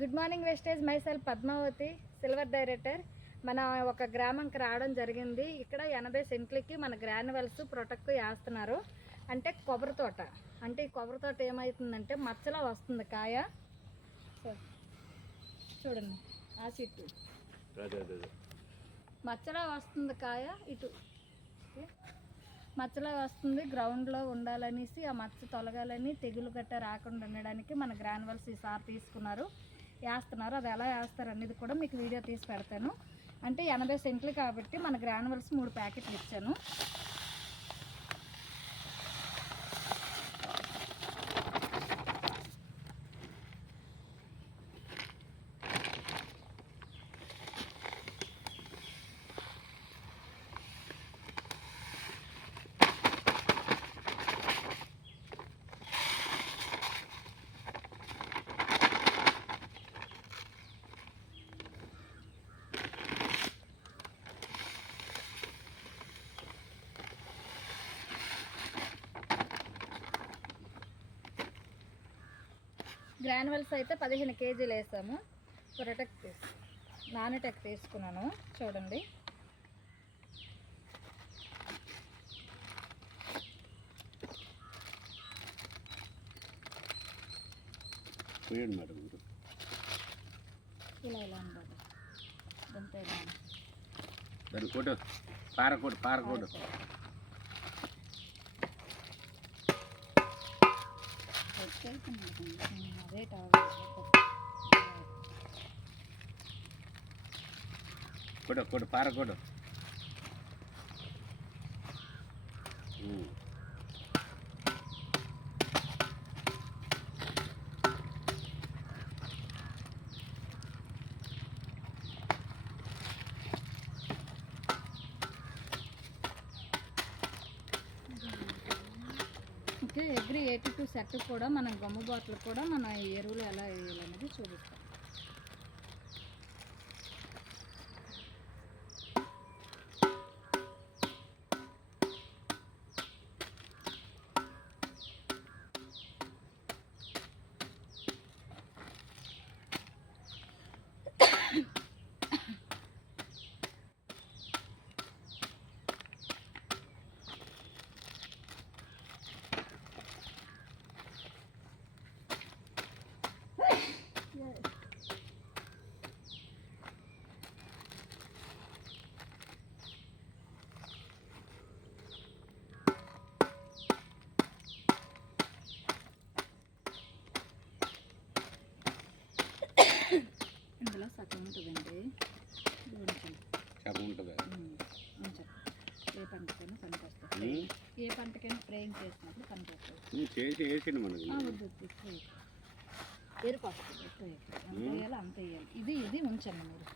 Good morning వెస్టేజ్ myself Padmavati silver director. మన ఒక గ్రామంకి రావడం జరిగింది. ఇక్కడ 80 సెంట్లకి మన గ్రాన్యువల్స్ ప్రొటెక్ట్ వేస్తున్నారు. అంటే కొబ్బరి తోట. అంటే ఈ కొబ్బరి తోట ఏమవుతుందంటే మచ్చలా వస్తుంది కాయ. చూడండి ఆ చెట్టు మచ్చలా వస్తుంది కాయ. ఇటు మచ్చలా వస్తుంది. గ్రౌండ్లో ఉండాలనేసి ఆ మచ్చ తొలగాలని తెగులు గట్ట రాకుండా ఉండడానికి మన గ్రాన్యువల్స్ ఈసారి తీసుకున్నారు, వేస్తున్నారు. అది ఎలా వేస్తారు అనేది కూడా మీకు వీడియో తీసి పెడతాను. అంటే 80 సెంట్లు కాబట్టి మన గ్రాన్యువల్స్ 3 ప్యాకెట్లు ఇచ్చాను. గ్రాన్యువల్స్ అయితే 15 కేజీలు వేసాము. ప్రొటెక్ట్ నానటెక్ తీసుకున్నాను. చూడండి ఇలా ఇలా అనమాట. పారకోడు అదే పారకోడు ఇంకా ఎవ్రీ 82 సెట్ కూడా మన గమ్ము బాటిల్ కూడా మన ఎరువులు ఎలా వేయాలనేది చూపిస్తాం. ఇందులో సగం ఉంటుందండి. ఏ పంటకైనా పనికొస్తుంది. ఏ పంటకైనా స్ప్రేయింగ్ చేసినప్పుడు పనికొస్తుంది. ఎరుపు వస్తుంది. ఎంత వేయాలో అంత వేయాలి. ఇది ఉంచండి మీరు.